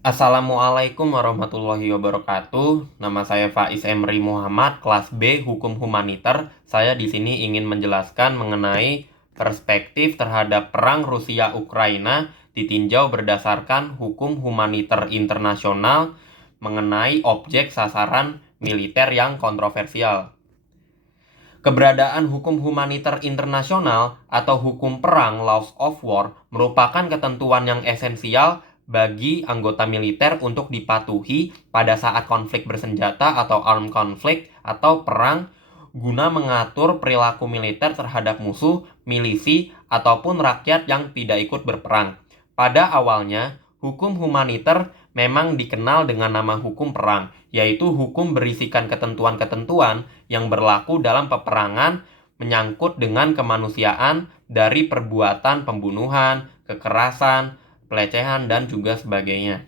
Assalamualaikum warahmatullahi wabarakatuh. Nama saya Faiz Emri Muhammad, kelas B Hukum Humaniter. Saya di sini ingin menjelaskan mengenai perspektif terhadap perang Rusia-Ukraina ditinjau berdasarkan hukum humaniter internasional mengenai objek sasaran militer yang kontroversial. Keberadaan hukum humaniter internasional atau hukum perang (laws of war) merupakan ketentuan yang esensial bagi anggota militer untuk dipatuhi pada saat konflik bersenjata atau armed conflict atau perang guna mengatur perilaku militer terhadap musuh, milisi, ataupun rakyat yang tidak ikut berperang. Pada awalnya, hukum humaniter memang dikenal dengan nama hukum perang, yaitu hukum berisikan ketentuan-ketentuan yang berlaku dalam peperangan menyangkut dengan kemanusiaan dari perbuatan pembunuhan, kekerasan, pelecehan, dan juga sebagainya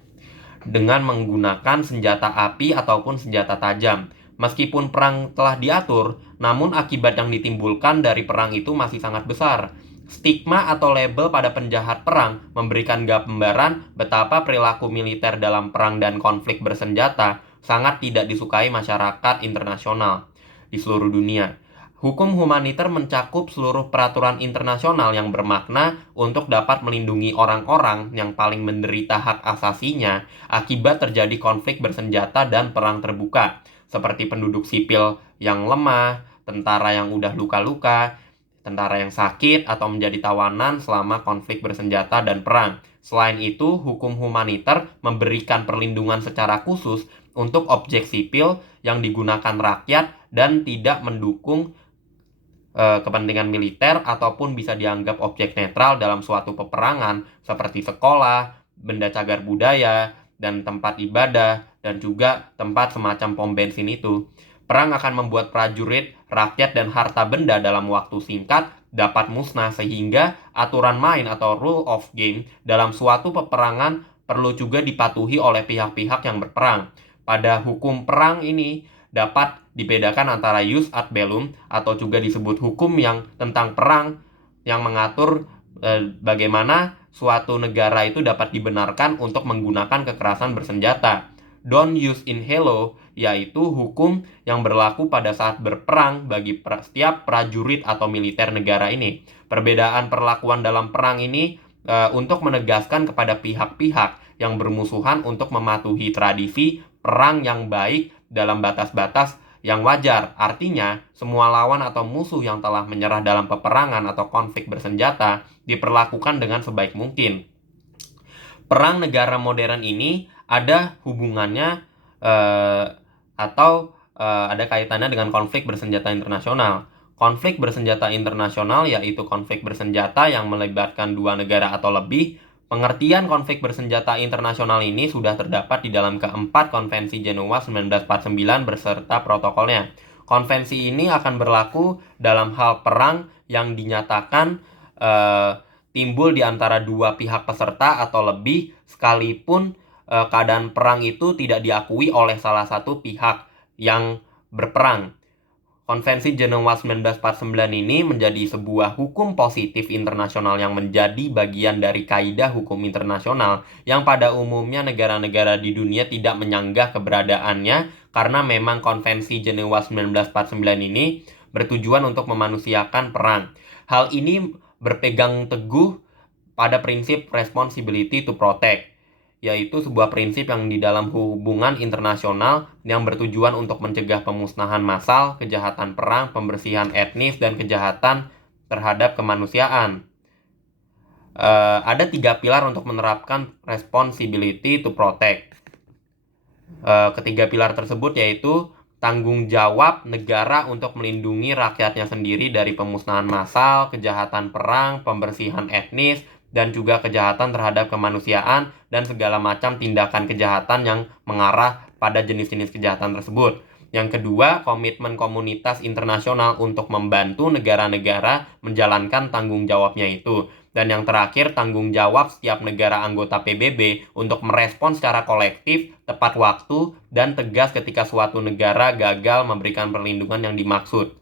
dengan menggunakan senjata api ataupun senjata tajam. Meskipun perang telah diatur, namun akibat yang ditimbulkan dari perang itu masih sangat besar. Stigma atau label pada penjahat perang memberikan gambaran betapa perilaku militer dalam perang dan konflik bersenjata sangat tidak disukai masyarakat internasional di seluruh dunia. Hukum humaniter mencakup seluruh peraturan internasional yang bermakna untuk dapat melindungi orang-orang yang paling menderita hak asasinya akibat terjadi konflik bersenjata dan perang terbuka, seperti penduduk sipil yang lemah, tentara yang udah luka-luka, tentara yang sakit, atau menjadi tawanan selama konflik bersenjata dan perang. Selain itu, hukum humaniter memberikan perlindungan secara khusus untuk objek sipil yang digunakan rakyat dan tidak mendukung kepentingan militer ataupun bisa dianggap objek netral dalam suatu peperangan seperti sekolah, benda cagar budaya, dan tempat ibadah, dan juga tempat semacam pom bensin itu. Perang akan membuat prajurit, rakyat, dan harta benda dalam waktu singkat dapat musnah sehingga aturan main atau rule of game dalam suatu peperangan perlu juga dipatuhi oleh pihak-pihak yang berperang. Pada hukum perang ini dapat dibedakan antara jus ad bellum atau juga disebut hukum yang tentang perang yang mengatur bagaimana suatu negara itu dapat dibenarkan untuk menggunakan kekerasan bersenjata. Don't use in hello yaitu hukum yang berlaku pada saat berperang bagi setiap prajurit atau militer negara ini. Perbedaan perlakuan dalam perang ini untuk menegaskan kepada pihak-pihak yang bermusuhan untuk mematuhi tradisi perang yang baik dalam batas-batas yang wajar. Artinya, semua lawan atau musuh yang telah menyerah dalam peperangan atau konflik bersenjata diperlakukan dengan sebaik mungkin. Perang negara modern ini ada hubungannya ada kaitannya dengan konflik bersenjata internasional. Konflik bersenjata internasional yaitu konflik bersenjata yang melibatkan dua negara atau lebih. Pengertian konflik bersenjata internasional ini sudah terdapat di dalam keempat Konvensi Jenewa 1949 beserta protokolnya. Konvensi ini akan berlaku dalam hal perang yang dinyatakan timbul di antara dua pihak peserta atau lebih, sekalipun keadaan perang itu tidak diakui oleh salah satu pihak yang berperang. Konvensi Jenewa 1949 ini menjadi sebuah hukum positif internasional yang menjadi bagian dari kaidah hukum internasional yang pada umumnya negara-negara di dunia tidak menyanggah keberadaannya karena memang Konvensi Jenewa 1949 ini bertujuan untuk memanusiakan perang. Hal ini berpegang teguh pada prinsip responsibility to protect, yaitu sebuah prinsip yang di dalam hubungan internasional yang bertujuan untuk mencegah pemusnahan massal, kejahatan perang, pembersihan etnis, dan kejahatan terhadap kemanusiaan. Ada 3 pilar untuk menerapkan responsibility to protect. Ketiga pilar tersebut yaitu tanggung jawab negara untuk melindungi rakyatnya sendiri dari pemusnahan massal, kejahatan perang, pembersihan etnis, dan juga kejahatan terhadap kemanusiaan dan segala macam tindakan kejahatan yang mengarah pada jenis-jenis kejahatan tersebut. Yang kedua, komitmen komunitas internasional untuk membantu negara-negara menjalankan tanggung jawabnya itu. Dan yang terakhir, tanggung jawab setiap negara anggota PBB untuk merespons secara kolektif, tepat waktu, dan tegas ketika suatu negara gagal memberikan perlindungan yang dimaksud.